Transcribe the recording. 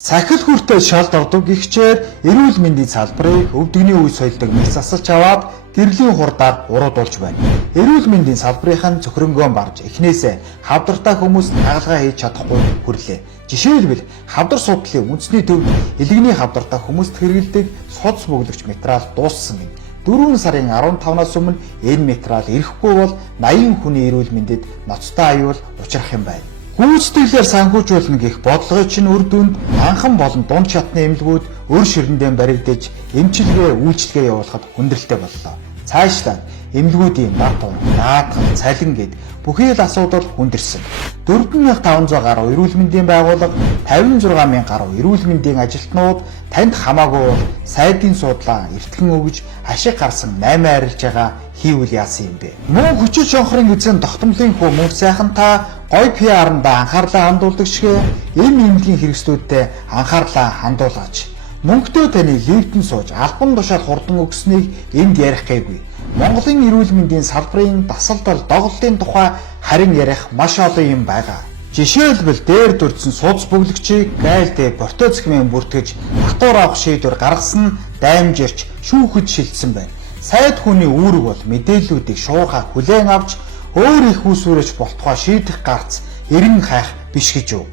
Цахил хүртэл шалд ордог гихчээр эрүүл мэндийн салбарыг өвдөгний үе соёлдог мэс засалж аваад гэрлийн хурдаар уруудулж байна. Эрүүл мэндийн салбарынхан цөхрөнгөөн барж эхнээсээ хавдартай хүмүүс хагалгаа хийж чадахгүй хүрлээ. Жишээлбэл хавдар судлалын үндэсний төвд элэгний хавдартай хүмүүст хэрэгэлдэг соц бөглөгч материал дууссан юм. 4 сарын 15-наас өмнө энэ материал ирэхгүй бол 80 хүний эрүүл мэндэд ноцтой аюул учрах юм байна. Гүйцэтгэлээр санхүүжүүлнэ гэх бодлогын чинь үр дүнд анхан болон дунд шатны эмнэлгүүд өр ширэндээ баригдаж эмчилгээ үйлчилгээ явуулахад хүндрэлтэй боллоо. Цаашлаад эмнэлгүүдийн батур, наадах, цалин гэд бүхий л асуудал хүндэрсэн. 4500 гаруй эрүүл мэндийн байгууллага 56000 гаруй эрүүл мэндийн ажилтнууд танд хамаагүй бол сайдын суудлаа эртхэн өгж ашиг гарсан 8 арилж байгаа хийвэл яасан юм бэ? Мөн хүчил шонхрын эзэн тогтмолын хөө мөнх сайхан та гой PR-анда анхаарлаа хандуулдаг шигэ энэ эмнэлгийн хэрэгслүүдтэй анхаарлаа хандуулаач. Мөнгөтэй таны лифтэн сууж албан тушаал хурдан өгснийг энд ярих гээгүй. Монголын эрүүл мэндийн салбарын дасалдал доголлын тухай харин ярих маш олон юм байгаа. Жишээлбэл дээр дурдсан судас бөглөгчийг гайлдэ протезикмен бүртгэж татвар авах шийдвэр гаргасан даймжирч шүүхэд шилжсэн байна. Сайд хүний үүрэг бол мэдээллүүдийг шуурхаа хүлээн авч өөр их усүрэж болтугай шийдэх гарц эрен хайх биш гэж юу?